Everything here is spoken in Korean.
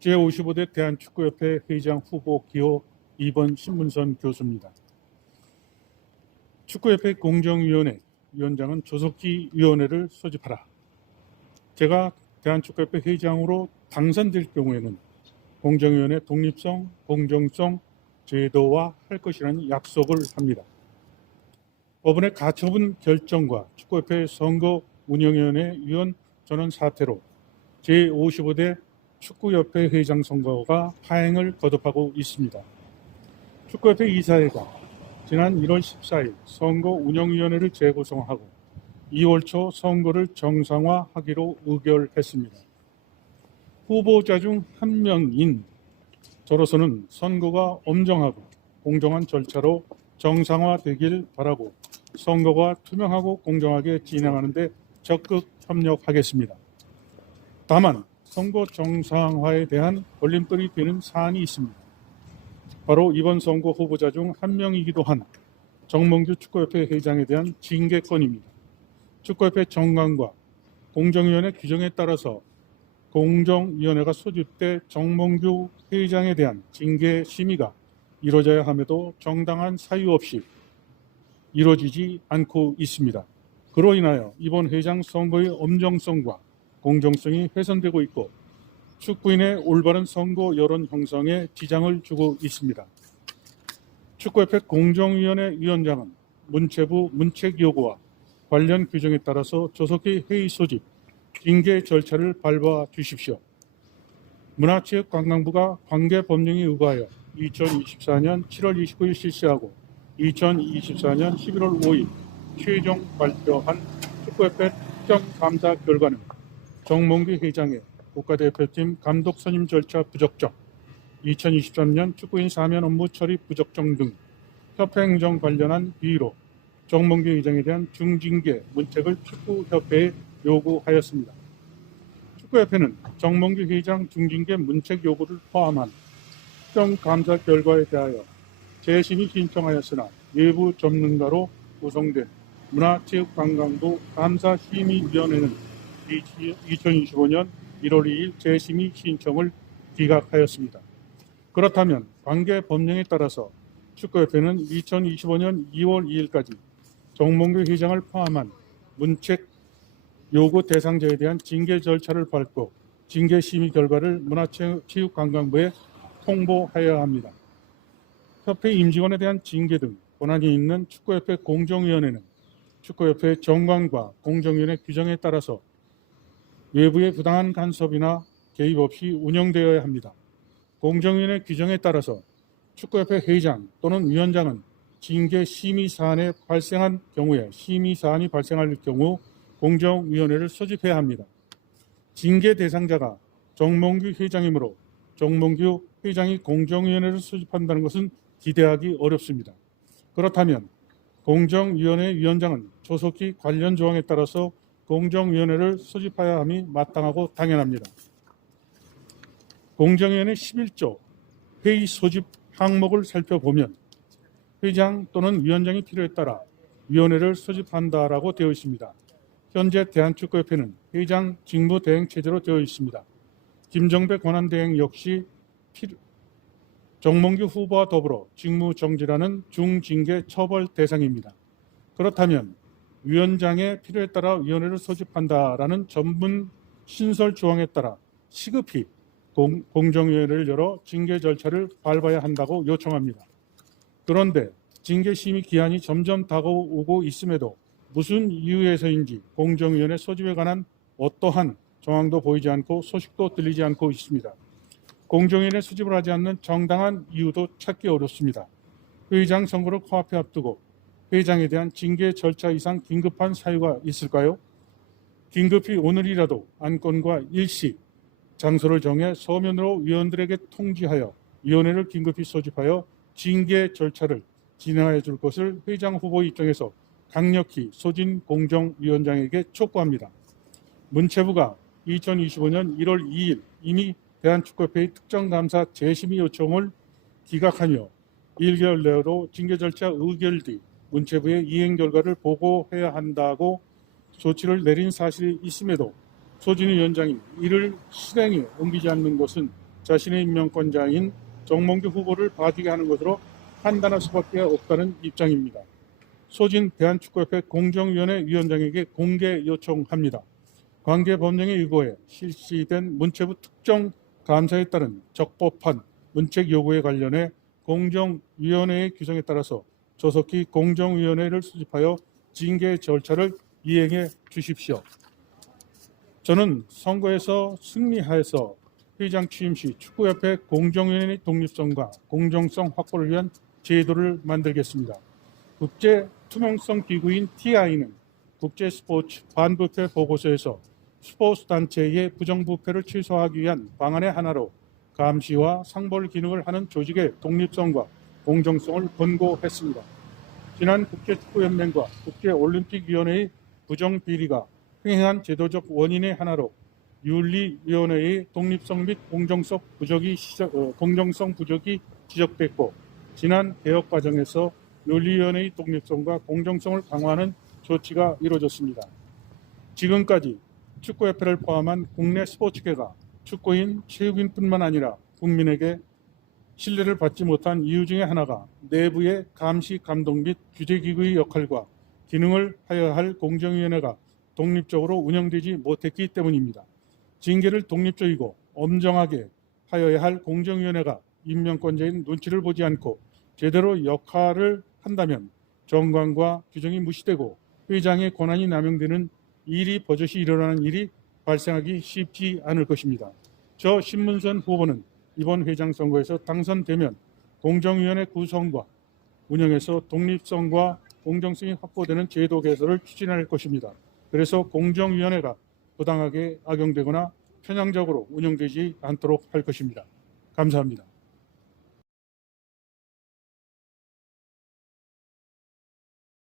제55대 대한축구협회 회장 후보 기호 2번 신문선 교수입니다. 축구협회 공정위원회 위원장은 조석기 위원회를 소집하라. 제가 대한축구협회 회장으로 당선될 경우에는 공정위원회 독립성, 공정성, 제도화 할 것이라는 약속을 합니다. 법원의 가처분 결정과 축구협회 선거 운영위원회 위원 전원 사태로 제55대 축구협회 회장 선거가 파행을 거듭하고 있습니다. 축구협회 이사회가 지난 1월 14일 선거 운영위원회를 재구성하고 2월 초 선거를 정상화하기로 의결했습니다. 후보자 중 한 명인 저로서는 선거가 엄정하고 공정한 절차로 정상화되길 바라고 선거가 투명하고 공정하게 진행하는 데 적극 협력하겠습니다. 다만 선거 정상화에 대한 걸림돌이 되는 사안이 있습니다. 바로 이번 선거 후보자 중 한 명이기도 한 정몽규 축구협회 회장에 대한 징계건입니다. 축구협회 정관과 공정위원회 규정에 따라서 공정위원회가 소집돼 정몽규 회장에 대한 징계 심의가 이루어져야 함에도 정당한 사유 없이 이루어지지 않고 있습니다. 그로 인하여 이번 회장 선거의 엄정성과 공정성이 훼손되고 있고 축구인의 올바른 선거 여론 형성에 지장을 주고 있습니다. 축구협회 공정위원회 위원장은 문체부 문책 요구와 관련 규정에 따라서 조속히 회의 소집, 징계 절차를 밟아 주십시오. 문화체육관광부가 관계 법령에 의거하여 2024년 7월 29일 실시하고 2024년 11월 5일 최종 발표한 축구협회 특정 감사 결과는 정몽규 회장의 국가대표팀 감독 선임 절차 부적정, 2023년 축구인 사면 업무 처리 부적정 등 협회 행정 관련한 비위로 정몽규 회장에 대한 중징계 문책을 축구협회에 요구하였습니다. 축구협회는 정몽규 회장 중징계 문책 요구를 포함한 특정 감사 결과에 대하여 재심의 신청하였으나 외부 전문가로 구성된 문화체육관광부 감사심의위원회는 2025년 1월 2일 재심의 신청을 기각하였습니다. 그렇다면 관계 법령에 따라서 축구협회는 2025년 2월 2일까지 정몽규 회장을 포함한 문책 요구 대상자에 대한 징계 절차를 밟고 징계 심의 결과를 문화체육관광부에 통보하여야 합니다. 협회 임직원에 대한 징계 등 권한이 있는 축구협회 공정위원회는 축구협회 정관과 공정위원회 규정에 따라서 외부의 부당한 간섭이나 개입 없이 운영되어야 합니다. 공정위원회 규정에 따라서 축구협회 회장 또는 위원장은 징계 심의 사안에 발생한 경우에 심의 사안이 발생할 경우 공정위원회를 소집해야 합니다. 징계 대상자가 정몽규 회장이므로 정몽규 회장이 공정위원회를 소집한다는 것은 기대하기 어렵습니다. 그렇다면 공정위원회 위원장은 조속히 관련 조항에 따라서 공정위원회를 소집해야 함이 마땅하고 당연합니다. 공정위원회 11조 회의 소집 항목을 살펴보면 회장 또는 위원장이 필요에 따라 위원회를 소집한다라고 되어 있습니다. 현재 대한축구협회는 회장 직무 대행 체제로 되어 있습니다. 김정배 권한 대행 역시 필- 정몽규 후보와 더불어 직무 정지라는 중징계 처벌 대상입니다. 그렇다면 위원장의 필요에 따라 위원회를 소집한다라는 전문 신설 조항에 따라 시급히 공, 공정위원회를 열어 징계 절차를 밟아야 한다고 요청합니다. 그런데 징계 심의 기한이 점점 다가오고 있음에도 무슨 이유에서인지 공정위원회 소집에 관한 어떠한 정황도 보이지 않고 소식도 들리지 않고 있습니다. 공정위원회 소집을 하지 않는 정당한 이유도 찾기 어렵습니다. 회장 선거를 코앞에 앞두고 회장에 대한 징계 절차 이상 긴급한 사유가 있을까요? 긴급히 오늘이라도 안건과 일시, 장소를 정해 서면으로 위원들에게 통지하여 위원회를 긴급히 소집하여 징계 절차를 진행하여 줄 것을 회장 후보 입장에서 강력히 소진 공정위원장에게 촉구합니다. 문체부가 2025년 1월 2일 이미 대한축구협회의 특정감사 재심의 요청을 기각하며 1개월 내로 징계 절차 의결 뒤 문체부의 이행 결과를 보고해야 한다고 조치를 내린 사실이 있음에도 소진 위원장이 이를 실행에 옮기지 않는 것은 자신의 임명권자인 정몽규 후보를 봐주게 하는 것으로 판단할 수밖에 없다는 입장입니다. 소진 대한축구협회 공정위원회 위원장에게 공개 요청합니다. 관계 법령에 의거해 실시된 문체부 특정 감사에 따른 적법한 문책 요구에 관련해 공정위원회의 규정에 따라서 조속히 공정위원회를 수집하여 징계 절차를 이행해 주십시오. 저는 선거에서 승리하여서 회장 취임 시 축구협회 공정위원회 독립성과 공정성 확보를 위한 제도를 만들겠습니다. 국제 투명성 기구인 TI는 국제 스포츠 반부패 보고서에서 스포츠 단체의 부정부패를 최소화하기 위한 방안의 하나로 감시와 상벌 기능을 하는 조직의 독립성과 공정성을 권고했습니다. 지난 국제 축구연맹과 국제 올림픽위원회의 부정 비리가 횡행한 제도적 원인의 하나로 윤리위원회의 독립성 및 공정성 부족이 시적, 어, 공정성 부족이 지적됐고 지난 개혁 과정에서 윤리위원회의 독립성과 공정성을 강화하는 조치가 이루어졌습니다. 지금까지 축구협회를 포함한 국내 스포츠계가 축구인, 체육인뿐만 아니라 국민에게 신뢰를 받지 못한 이유 중에 하나가 내부의 감시, 감독 및 규제기구의 역할과 기능을 하여야 할 공정위원회가 독립적으로 운영되지 못했기 때문입니다. 징계를 독립적이고 엄정하게 하여야 할 공정위원회가 임명권자인 눈치를 보지 않고 제대로 역할을 한다면 정관과 규정이 무시되고 회장의 권한이 남용되는 일이 버젓이 일어나는 일이 발생하기 쉽지 않을 것입니다. 저 신문선 후보는 이번 회장 선거에서 당선되면 공정위원회 구성과 운영에서 독립성과 공정성이 확보되는 제도 개선을 추진할 것입니다. 그래서 공정위원회가 부당하게 악용되거나 편향적으로 운영되지 않도록 할 것입니다. 감사합니다.